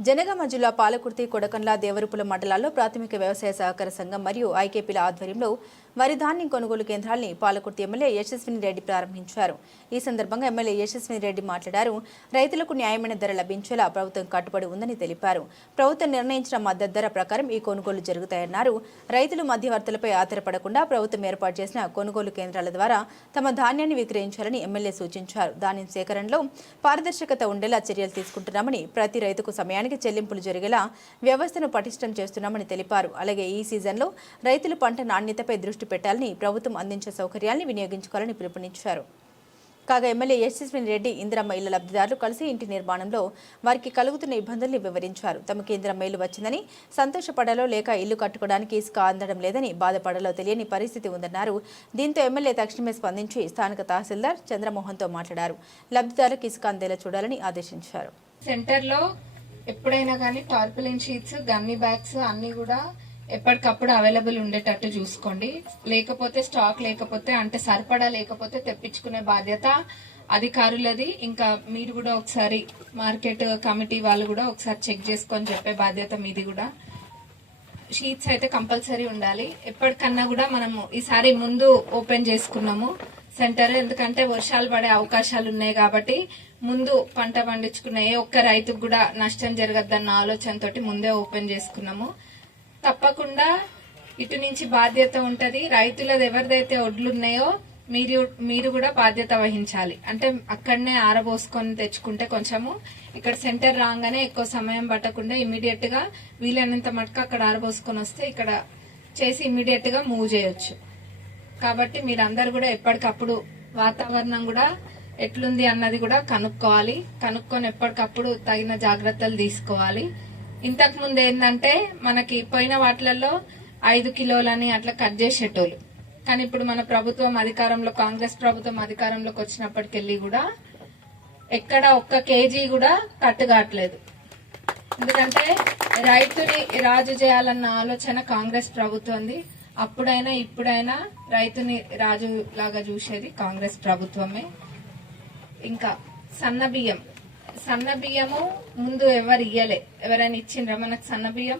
జనగామ జిల్లా పాలకుర్తి కొడకండ్ల దేవరుపుల మండలాల్లో ప్రాథమిక వ్యవసాయ సహకార సంఘం మరియు ఐకేపీల ఆధ్వర్యంలో వరి ధాన్యం కొనుగోలు కేంద్రాల్ని పాలకుర్తి ఎమ్మెల్యే యశస్విని రెడ్డి ప్రారంభించారు. ఈ సందర్భంగా ఎమ్మెల్యే యశస్విని రెడ్డి మాట్లాడారు. రైతులకు న్యాయమైన ధర లభించేలా ప్రభుత్వం కట్టుబడి ఉందని తెలిపారు. ప్రభుత్వం నిర్ణయించిన మద్దతు ధర ప్రకారం ఈ కొనుగోలు జరుగుతాయన్నారు. రైతులు మధ్యవర్తులపై ఆధారపడకుండా ప్రభుత్వం ఏర్పాటు చేసిన కొనుగోలు కేంద్రాల ద్వారా తమ ధాన్యాన్ని విక్రయించాలని ఎమ్మెల్యే సూచించారు. ధాన్యం సేకరణలో పారదర్శకత ఉండేలా చర్యలు తీసుకుంటున్నామని ప్రతి రైతుకు సమయానికి చెల్లింపులు జరిగేలా వ్యవస్థను పటిష్టం చేస్తున్నామని తెలిపారు. అలాగే ఈ సీజన్లో రైతులు పంట నాణ్యతపై దృష్టి పెట్టాలని ప్రభుత్వం అందించే సౌకర్యాలను వినియోగించుకోవాలని పిలుపునిచ్చారు. కాగా ఎమ్మెల్యే యశస్విని రెడ్డి ఇందిరమ్మ ఇళ్ళ లబ్ధిదారులు కలిసి ఇంటి నిర్మాణంలో వారికి కలుగుతున్న ఇబ్బందుల్ని వివరించారు. తమకు ఇందిరమ్మ ఇల్లు వచ్చిందని సంతోషపడాలో లేక ఇల్లు కట్టుకోవడానికి ఇసుక అందడం లేదని బాధపడాలో తెలియని పరిస్థితి ఉందన్నారు. దీంతో ఎమ్మెల్యే తక్షణమే స్పందించి స్థానిక తహసీల్దార్ చంద్రమోహన్తో మాట్లాడారు. లబ్ధిదారులకు ఇసుక అందేలా చూడాలని ఆదేశించారు. సెంటర్లో ఎప్పుడైనా కానీ టార్పిలిన్ షీట్స్ గమ్మి బ్యాగ్స్ అన్ని కూడా ఎప్పటికప్పుడు అవైలబుల్ ఉండేటట్టు చూసుకోండి. లేకపోతే స్టాక్ లేకపోతే అంటే సరిపడా లేకపోతే తెప్పించుకునే బాధ్యత అధికారులది. ఇంకా మీరు కూడా ఒకసారి మార్కెట్ కమిటీ వాళ్ళు కూడా ఒకసారి చెక్ చేసుకొని చెప్పే బాధ్యత మీది కూడా. షీట్స్ అయితే కంపల్సరీ ఉండాలి. ఎప్పటికన్నా కూడా మనము ఈసారి ముందు ఓపెన్ చేసుకున్నాము సెంటర్. ఎందుకంటే వర్షాలు పడే అవకాశాలు ఉన్నాయి కాబట్టి ముందు పంట పండించుకున్న ఏ ఒక్క రైతుకు కూడా నష్టం జరగద్దన్న ఆలోచనతోటి ముందే ఓపెన్ చేసుకున్నాము. తప్పకుండా ఇటు నుంచి బాధ్యత ఉంటది. రైతులది ఎవరిదైతే ఒడ్లున్నాయో మీరు మీరు కూడా బాధ్యత వహించాలి. అంటే అక్కడనే ఆరబోసుకొని తెచ్చుకుంటే కొంచెము ఇక్కడ సెంటర్ రాగానే ఎక్కువ సమయం పట్టకుండా ఇమీడియట్గా వీలైనంత మటుకు అక్కడ ఆరబోసుకొని వస్తే ఇక్కడ చేసి ఇమీడియట్గా మూవ్ చేయొచ్చు. కాబట్టి మీరందరు కూడా ఎప్పటికప్పుడు వాతావరణం కూడా ఎట్లుంది అన్నది కూడా కనుక్కోవాలి. కనుక్కొని ఎప్పటికప్పుడు తగిన జాగ్రత్తలు తీసుకోవాలి. ఇంతకు ముందు ఏంటంటే మనకి పోయిన వాటిలలో ఐదు కిలోలని అట్లా కట్ చేసేటోళ్ళు. కానీ ఇప్పుడు మన ప్రభుత్వం అధికారంలో కాంగ్రెస్ ప్రభుత్వం అధికారంలోకి వచ్చినప్పటికెళ్ళి కూడా ఎక్కడ ఒక్క కేజీ కూడా కట్టు కావట్లేదు. ఎందుకంటే రైతుని రాజు చేయాలన్న ఆలోచన కాంగ్రెస్ ప్రభుత్వంది. అప్పుడైనా ఇప్పుడైనా రైతుని రాజు లాగా చూసేది కాంగ్రెస్ ప్రభుత్వమే. ఇంకా సన్న బియ్యం. సన్న బియ్యము ముందు ఎవరు ఇయ్యలే. ఎవరైనా ఇచ్చిండ్రా మనకు సన్న బియ్యం?